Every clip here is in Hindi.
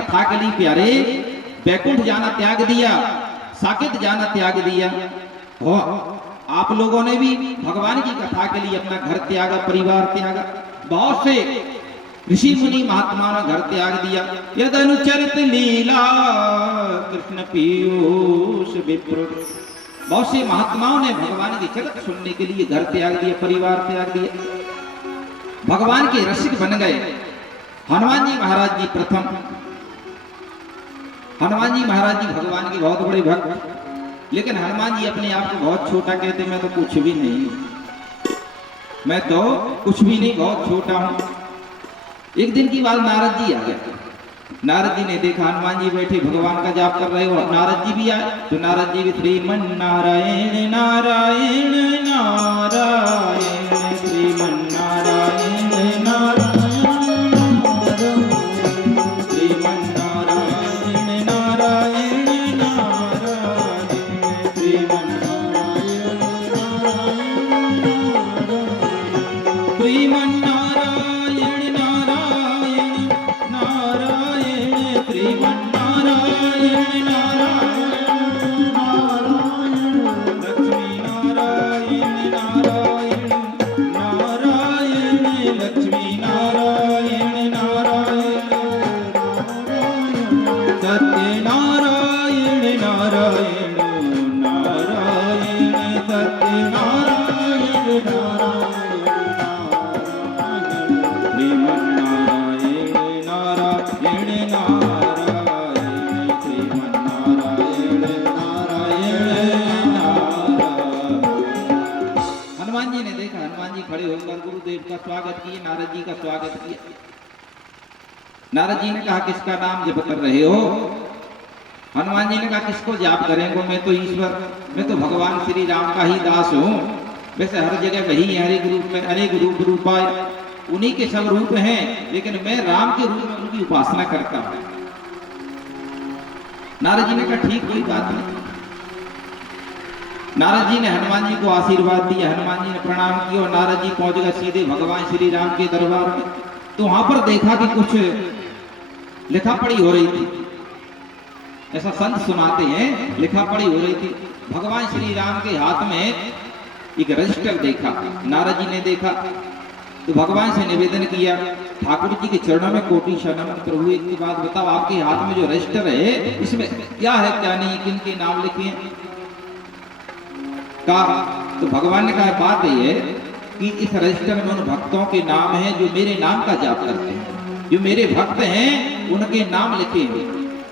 कथा के लिए प्यारे बैकुंठ जाना त्याग दिया, साकेत जाना त्याग दिया। और आप लोगों ने भी भगवान की कथा के लिए अपना घर त्यागा, परिवार त्यागा। बहुत से ऋषि मुनि महात्मा ने घर त्याग दिया। यद अनुचरित लीला कृष्ण पीयूष विप्र, बहुत से महात्माओं ने भगवान की जगत सुनने के लिए घर त्याग दिया, परिवार त्याग दिया, भगवान के रसिक बन गए। हनुमान जी महाराज जी प्रथम, हनुमान जी महाराज जी भगवान के बहुत बड़े भक्त, लेकिन हनुमान जी अपने आप को बहुत छोटा कहते, मैं तो कुछ भी नहीं, मैं तो कुछ भी नहीं, बहुत छोटा हूं। एक दिन की बात, नारद जी आ गए। नारद जी ने देखा हनुमान जी बैठे भगवान का जाप कर रहे हो, नारद जी भी आए। तो नारद जी भी श्रीमन नारायण नारायण नारायण, श्रीमन नारायण नारायण श्रीमन नारायण नारायण नारायण, श्रीमन नारायण नारायण, श्रीमन नारायण नारायण नारायण, श्रीमन नारायण नारायण नारायण, लक्ष्मी नारायण नारायण नारायण, लक्ष्मी नारायण नारायण सत्य नारायण नारायण नारायण, सत्य नारायण नारायण नारायण, श्रीमन नारायण नारायण नारायण, श्रीमन नारायण नारायण नारायण। हनुमान जी ने देखा, हनुमान जी खड़े होकर गुरुदेव का स्वागत किए, नारद जी का स्वागत किया। नारद जी ने कहा किसका नाम जप कर रहे हो? हनुमान जी ने कहा किसको जाप करेंगे, मैं तो ईश्वर, मैं तो भगवान श्री राम का ही दास हूँ। वैसे हर जगह वही है, हरेक रूप में अनेक रूप रूपाय, उन्हीं के सब रूप हैं, लेकिन मैं राम के रूप में उनकी उपासना करता हूँ। नारद जी ने कहा ठीक, कोई बात नहीं। नारद जी ने हनुमान जी को आशीर्वाद दिया, हनुमान जी ने प्रणाम किया और नारद जी पहुंच गए सीधे भगवान श्री राम के दरबार में। तो वहां पर देखा कि कुछ लिखा पढ़ी हो रही थी, ऐसा संत सुनाते हैं, लिखा पढ़ी हो रही थी। भगवान श्री राम के हाथ में एक रजिस्टर देखा, नारद जी ने देखा तो भगवान से निवेदन किया, ठाकुर जी के चरणों में कोटि शरण प्रभु, एक की बात बताओ, आपके हाथ में जो रजिस्टर है इसमें क्या है क्या नहीं, किन के नाम लिखे हैं? कहा तो भगवान ने कहा बात ये है कि इस रजिस्टर में उन भक्तों के नाम हैं जो मेरे नाम का जाप करते हैं, जो मेरे भक्त हैं उनके नाम लिखे हैं।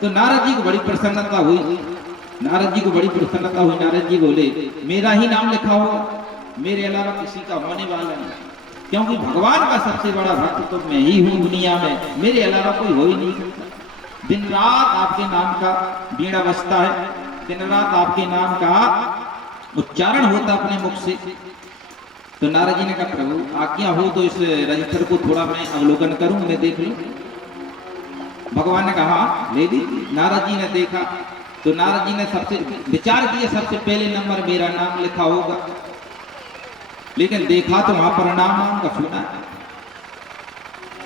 तो नारद जी को बड़ी प्रसन्नता हुई, नारद जी को बड़ी प्रसन्नता हुई। नारद जी बोले मेरा ही नाम लिखा होगा, मेरे अलावा किसी का होने वाला नहीं, क्योंकि भगवान का सबसे बड़ा भक्त तो मैं ही हूँ दुनिया में, मेरे अलावा कोई हो ही नहीं सकता। दिन रात आपके नाम का बीड़ा बजता है, दिन रात आपके नाम का उच्चारण होता अपने मुख से। तो नारद जी ने कहा प्रभु आज्ञा हो तो इस रजिस्टर को थोड़ा मैं अवलोकन करूं, मैं देख लूं। भगवान ने कहा ले ली। नारद जी ने देखा तो नारद जी ने सबसे विचार किया, सबसे पहले नंबर मेरा नाम लिखा होगा, लेकिन देखा तो वहां पर नाम का सुना,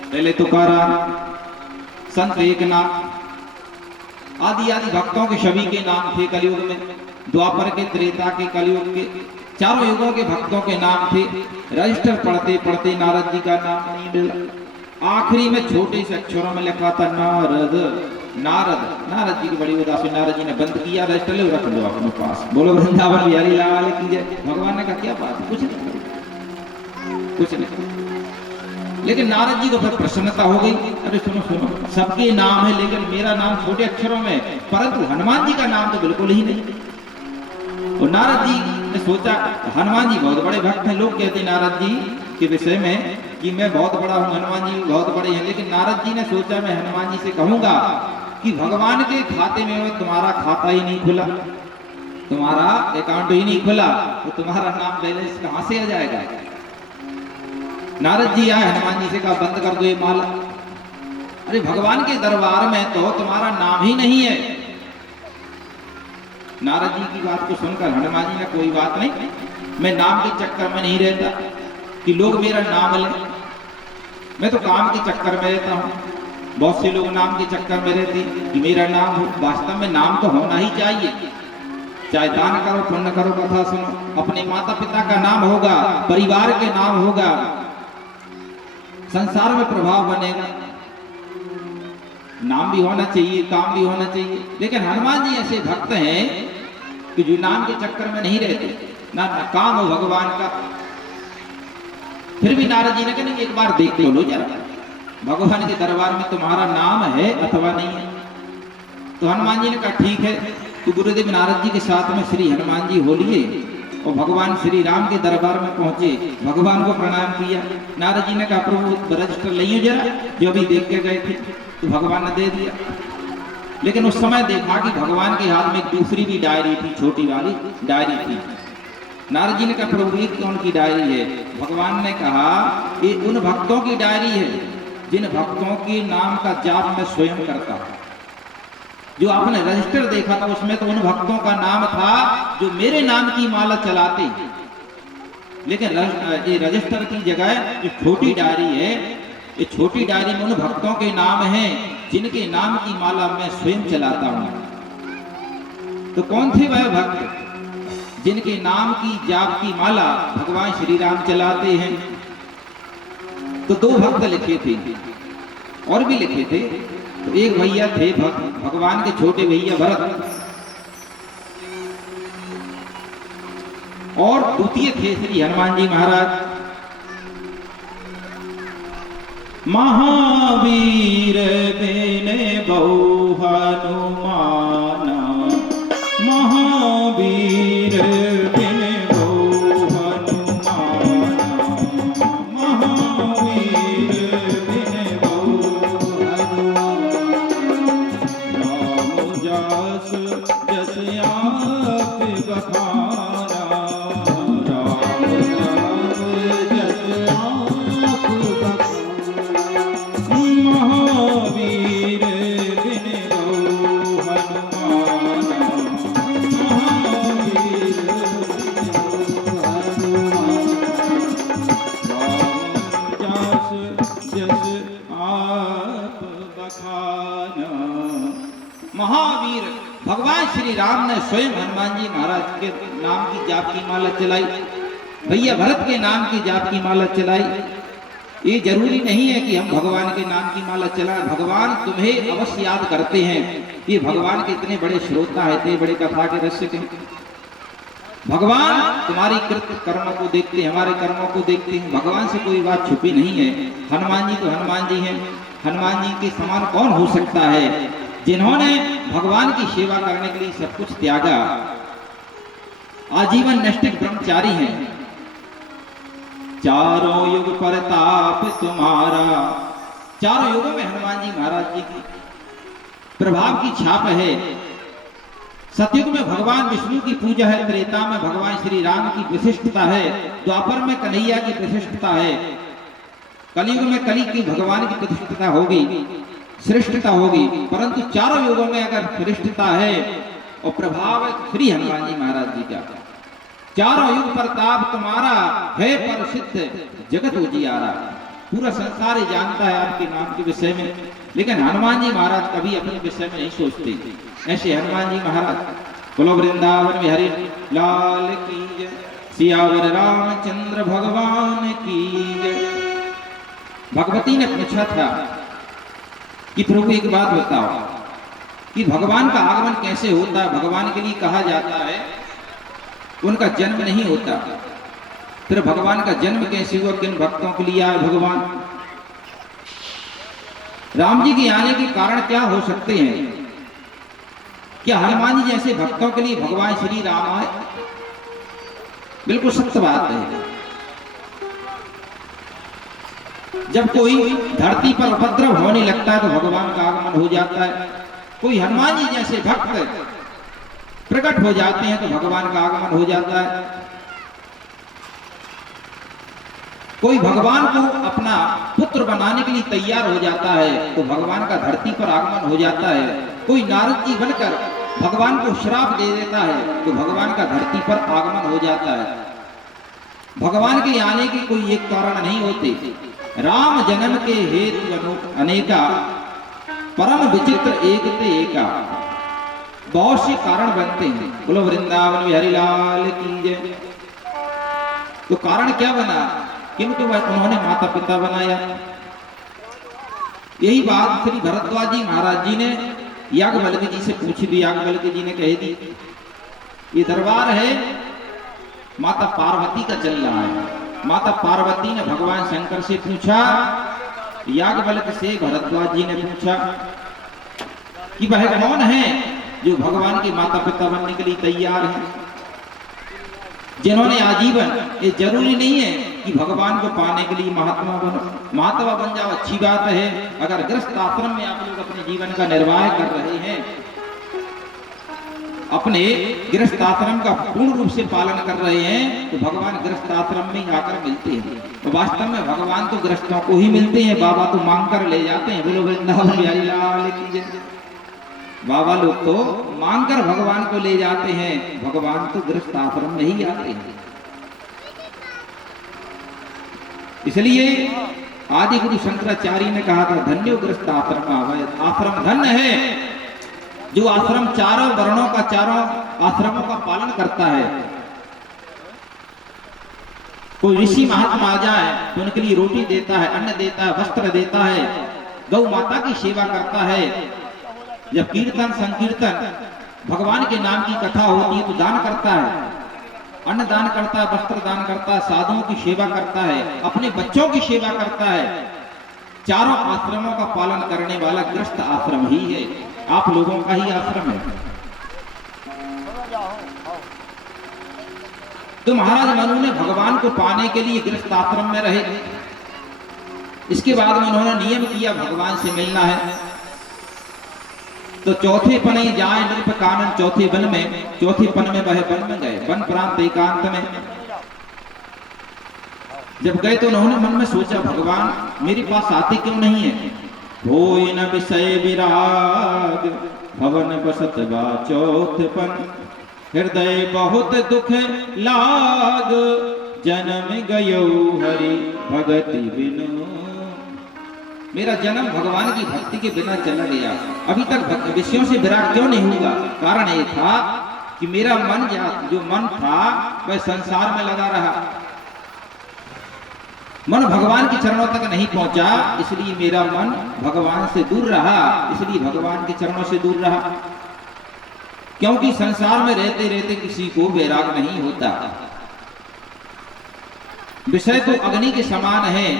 पहले तुकाराम, संत एकनाथ आदि आदि भक्तों के सभी के नाम थे। कलयुग में, द्वापर के, त्रेता के, कलयुग के, चारों युगों के भक्तों के नाम थे। रजिस्टर पढ़ते पढ़ते नारद जी का नाम नहीं मिला। आखिरी में छोटे से अक्षरों में लिखा था नारद नारद। नारद जी की बड़ी उदास हुई, नारद जी ने बंद किया, रजिस्टर ले रख लो अपने पास। बोलो वृंदावन बिहारी लाल की जय। भगवान ने कहा क्या बात, कुछ नहीं, कुछ नहीं। लेकिन नारद जी को फिर प्रसन्नता हो गई, अरे सुनो सुनो, सबके नाम है लेकिन मेरा नाम छोटे अक्षरों में, परंतु हनुमान जी का नाम तो बिल्कुल ही नहीं। और नारद जी ने सोचा हनुमान जी बहुत बड़े भक्त हैं, लोग कहते हैं नारद जी के विषय में कि मैं बहुत बड़ा हूं, हनुमान जी बहुत बड़े हैं, लेकिन नारद जी ने सोचा मैं हनुमान जी से कहूंगा कि भगवान के खाते में तुम्हारा खाता ही नहीं खुला, तुम्हारा अकाउंट ही नहीं खुला, तो तुम्हारा नाम बैलेंस कहां से आ जाएगा। नारद जी आए, हनुमान जी से कहा बंद कर दो ये माला। अरे भगवान के दरबार में तो तुम्हारा नाम ही नहीं है। नारद जी की बात को सुनकर हनुमान जी ने कोई बात नहीं, मैं नाम के चक्कर में नहीं रहता कि लोग मेरा नाम लें, मैं तो काम के चक्कर में रहता हूं। बहुत से लोग नाम के चक्कर में रहते कि मेरा नाम हो। वास्तव में नाम तो होना ही चाहिए, चाहे दान करो, पुण्य करो, कथा सुनो, अपने माता पिता का नाम होगा, परिवार के नाम होगा, संसार में प्रभाव बनेगा। नाम भी होना चाहिए, काम भी होना चाहिए। लेकिन हनुमान जी ऐसे भक्त हैं कि जो नाम के चक्कर में नहीं रहते, ना काम हो भगवान का। फिर भी नारद जी ने कहा एक बार देख लो जरा, भगवान के दरबार में तुम्हारा नाम है अथवा नहीं है। तो हनुमान जी ने कहा ठीक है। तो गुरुदेव नारद जी के साथ में श्री हनुमान जी हो लिए और भगवान श्री राम के दरबार में पहुंचे, भगवान को प्रणाम किया। नारद जी ने कहा प्रभु रजिस्टर लियो जरा, जो अभी देख के गए थे। तो भगवान ने दे दिया। लेकिन उस समय देखा कि भगवान के हाथ में एक दूसरी भी डायरी थी, छोटी वाली डायरी थी। नारद जी ने कहा प्रभु ये कौन की डायरी है? भगवान ने कहा ये उन भक्तों की डायरी है जिन भक्तों के नाम का जाप मैं स्वयं करता हूं। जो आपने रजिस्टर देखा था उसमें तो उन भक्तों का नाम था जो मेरे नाम की माला चलाते। लेकिन ये रजिस्टर की जगह जो छोटी डायरी है, ये छोटी डायरी में उन भक्तों के नाम हैं जिनके नाम की माला मैं स्वयं चलाता हूं। तो कौन थे वह भक्त जिनके नाम की जाप की माला भगवान श्री राम चलाते हैं? तो दो भक्त लिखे थे, और भी लिखे थे। तो एक भैया थे भगवान के छोटे भैया भरत, और द्वितीय थे श्री हनुमान जी महाराज। महावीर बिने बहु हनुमाना, महावीर बिने बहु हनुमाना, महावीर बिने बहु हनुमाना। राम जस जस आप बखाना, राम जस आप बखाना, महावीर बिने बहु हनुमाना, महावीर बिने बहु हनुमाना, राम जस जस आप बखाना। महावीर भगवान श्री राम ने स्वयं हनुमान जी महाराज के नाम की जाप की माला चलाई, भैया भरत के नाम की जाप की माला चलाई। ये जरूरी नहीं है कि हम भगवान के नाम की माला चलाएं, भगवान तुम्हें अवश्य याद करते हैं। ये भगवान के इतने बड़े श्रोता है, इतने बड़े कथा के रस्य के। भगवान तुम्हारी कृत कर्मों को देखते हैं, हमारे कर्मों को देखते हैं। भगवान से कोई बात छुपी नहीं है। हनुमान जी तो हनुमान जी हैं, हनुमान जी के समान कौन हो सकता है जिन्होंने भगवान की सेवा करने के लिए सब कुछ त्यागा, आजीवन नैष्ठिक ब्रह्मचारी हैं। चारों युग प्रताप तुम्हारा, चारों युगों में हनुमान जी महाराज जी की प्रभाव की छाप है। सतयुग में भगवान विष्णु की पूजा है, त्रेता में भगवान श्री राम की विशिष्टता है, द्वापर में कन्हैया की विशिष्टता है, कलयुग में कली की भगवान की प्रतिष्ठिता होगी, श्रेष्ठता होगी। परंतु चारों युगों में अगर श्रेष्ठता है और प्रभाव श्री हनुमान जी महाराज जी का। चारों युग प्रताप तुम्हारा है प्रसिद्ध जगत उजियारा। पूरा संसार ही जानता है आपके नाम के विषय में, लेकिन हनुमान जी महाराज कभी अपने विषय में नहीं सोचते। ऐसे हनुमान जी महाराज। बोलो वृंदावन बिहारी लाल की जय, सियावर रामचंद्र भगवान की जय। भगवती ने पूछा था कि प्रभु एक बात बताओ कि भगवान का आगमन कैसे होता है? भगवान के लिए कहा जाता है उनका जन्म नहीं होता, फिर भगवान का जन्म कैसे हुआ? किन भक्तों के लिए आए भगवान? राम जी के आने के कारण क्या हो सकते हैं? क्या हनुमान जी जैसे भक्तों के लिए भगवान श्री राम आए? बिल्कुल सत्य बात है। जब कोई धरती पर उपद्रव होने लगता है तो भगवान का आगमन हो जाता है। कोई हनुमान जी जैसे भक्त प्रकट हो जाते हैं तो भगवान का आगमन हो जाता है। कोई भगवान को अपना पुत्र बनाने के लिए तैयार हो जाता है तो भगवान का धरती पर आगमन हो जाता है। कोई नारद जी बनकर भगवान को श्राप दे देता है तो भगवान का धरती पर आगमन हो जाता है। भगवान के आने के कोई एक कारण नहीं होते। राम जन्म के हेतु अनेका परम विचित्र एक ते एका, बहुत से कारण बनते हैं। बोलो वृंदावन बिहारी लाल की जय। तो कारण क्या बना? किंतु उन्होंने माता पिता बनाया। यही बात श्री भरद्वाज जी महाराज जी ने याज्ञवल्क्य जी से पूछी थी। याज्ञवल्क्य जी ने कह दी, ये दरबार है माता पार्वती का चल रहा है। माता पार्वती ने भगवान शंकर से पूछा, याज्ञवल्क्य से भरद्वाज जी ने पूछा कि वह कौन है जो भगवान के माता पिता बनने के लिए तैयार है, जिन्होंने आजीवन, ये जरूरी नहीं है कि भगवान को पाने के लिए महात्मा बनो। महात्मा बन जाओ अच्छी बात है, अगर गृहस्थ आश्रम में आप लोग अपने जीवन का निर्वाह कर रहे हैं, अपने गृहस्थ आश्रम का पूर्ण रूप से पालन कर रहे हैं, तो भगवान गृहस्थ आश्रम में आकर मिलते हैं। तो वास्तव में भगवान तो गृहस्थों को ही मिलते हैं, बाबा तो मांग कर ले जाते हैं। बोलो वृंदावन बिहारी लाल की जय। बाबा लोग तो मांग कर भगवान को ले जाते हैं, भगवान तो गृहस्थ आश्रम में ही आते हैं। इसलिए आदि गुरु शंकराचार्य ने कहा था, धन्यो गृहस्थ आश्रम। आश्रम धन्य है जो आश्रम चारों वर्णों का, चारों आश्रमों का पालन करता है। कोई ऋषि महात्मा आ जाए तो उनके लिए रोटी देता है, अन्न देता है, वस्त्र देता है, गौ माता की सेवा करता है। जब कीर्तन संकीर्तन भगवान के नाम की कथा होती है तो दान करता है, अन्न दान करता है, वस्त्र दान करता है, साधुओं की सेवा करता है, अपने बच्चों की सेवा करता है। चारों आश्रमों का पालन करने वाला गृहस्थ आश्रम ही है, आप लोगों का ही आश्रम है। तो महाराज मनु ने भगवान को पाने के लिए गृहस्थ आश्रम में रहे। इसके बाद में उन्होंने नियम किया भगवान से मिलना है। तो चौथे पन जाए नृप कानन, चौथे वन में, चौथे पन में वह वन में गए, वन प्रांत एकांत में। जब गए तो उन्होंने मन में सोचा, भगवान मेरे पास आते क्यों नहीं है? होय न विषय विराग भवन बसत बा चौथपन, हृदय बहुत दुख लाग जन्म गयो हरि भगति बिनु। मेरा जन्म भगवान की भक्ति के बिना चला गया, अभी तक विषयों से विराग क्यों नहीं हुआ? कारण ये था कि मेरा मन, जो मन था वह संसार में लगा रहा, मन भगवान के चरणों तक नहीं पहुंचा, इसलिए मेरा मन भगवान से दूर रहा, इसलिए भगवान के चरणों से दूर रहा। क्योंकि संसार में रहते रहते किसी को वैराग नहीं होता। विषय तो अग्नि के समान है,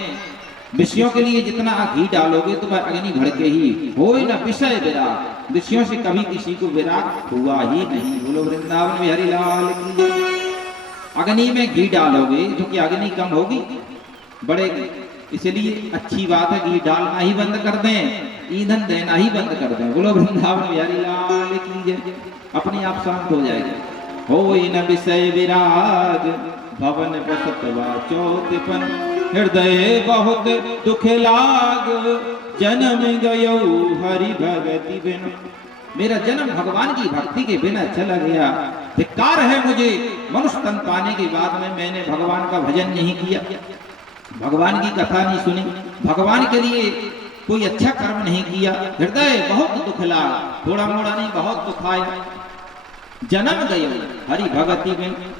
विषयों के लिए जितना घी डालोगे तो वह अग्नि भड़के ही। होय न विषय विराग, विषयों से कभी किसी को विराग हुआ ही नहीं। बोलो वृंदावन बिहारी लाल की। अग्नि में घी डालोगे तो क्या अग्नि कम होगी? बढ़ेगी। इसलिए अच्छी बात है घी डालना ही बंद कर दें, ईंधन देना ही बंद कर दें। बोलो वृंदावन बिहारी लाल की जय। अपने आप शांत हो जाएगा। होय न विषय विराग भवन बसत बा चौथपन, हृदय बहुत दुख लाग जन्म गयो हरि भगति बिनु। मेरा जन्म भगवान की भक्ति के बिना चला गया। धिक्कार है मुझे, मनुष्य तन पाने के बाद में मैंने भगवान का भजन नहीं किया, भगवान की कथा नहीं सुनी, भगवान के लिए कोई अच्छा कर्म नहीं किया। हृदय बहुत दुख लाग, थोड़ा मोड़ा नहीं बहुत दुख आया। जन्म गयो हरि भगति बिनु।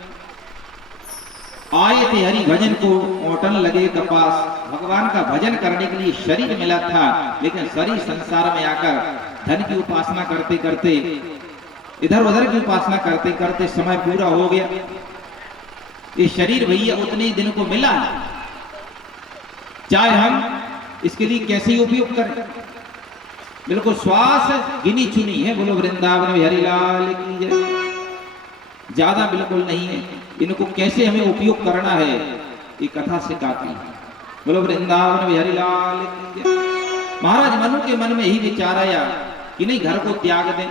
आए थे हरि भजन को ओटन लगे कपास। भगवान का भजन करने के लिए शरीर मिला था, लेकिन शरीर संसार में आकर धन की उपासना करते करते, इधर उधर की उपासना करते करते समय पूरा हो गया। ये शरीर भैया उतने ही दिन को मिला, चाहे हम इसके लिए कैसे उपयोग करें। बिल्कुल श्वास गिनी चुनी है। बोलो वृंदावन बिहारी लाल की जय। ज्यादा बिल्कुल नहीं है, इनको कैसे हमें उपयोग करना है ये कथा सिखाती है। बोलो वृंदावन बिहारी लाल की जय। महाराज मनु के मन में ही विचार आया कि नहीं घर को त्याग दें,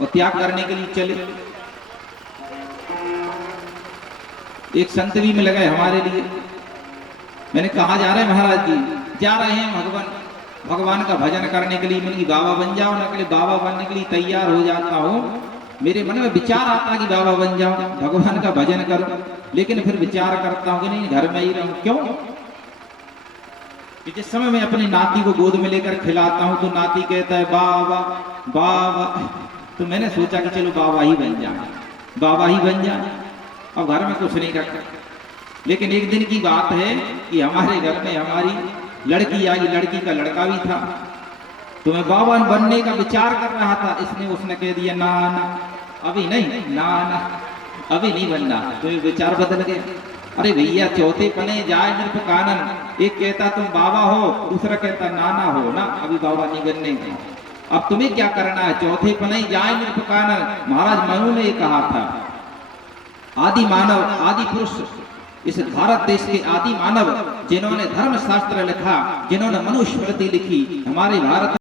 और त्याग करने के लिए चले। एक संत भी में लगा हमारे लिए। मैंने कहा जा रहे हैं महाराज जी? जा रहे हैं भगवान का भजन करने के लिए। मैंने बाबा बन जाओ ना, के बाबा बनने के लिए तैयार हो जाता हूँ। मेरे मन में विचार आता कि बाबा बन जाऊं, भगवान का भजन करूं, लेकिन फिर विचार करता हूं कि नहीं घर में ही रहूं। क्यों? कि जिस समय मैं अपनी नाती को गोद में लेकर खिलाता हूं तो नाती कहता है बाबा बाबा, तो मैंने सोचा कि चलो बाबा ही बन जाए, बाबा ही बन जाए, अब घर में कुछ नहीं रखा। लेकिन एक दिन की बात है कि हमारे घर में हमारी लड़की आई, लड़की का लड़का भी था, तो मैं बाबा बनने का विचार कर रहा था। उसने कह दिया ना ना अभी नहीं, ना ना अभी नहीं बनना। तो विचार बदल गया, अरे भैया चौथे पने जाए नृप कानन, एक कहता तुम बाबा हो, दूसरा कहता नाना हो ना, अभी बाबा नहीं बनने का। अब तुम्हें क्या करना है, चौथे पने जाए नृप कानन। महाराज मनु ने कहा था, आदि मानव आदि पुरुष, इस भारत देश के आदि मानव जिन्होंने धर्म शास्त्र लिखा, जिन्होंने मनुस्मृति लिखी, हमारे भारत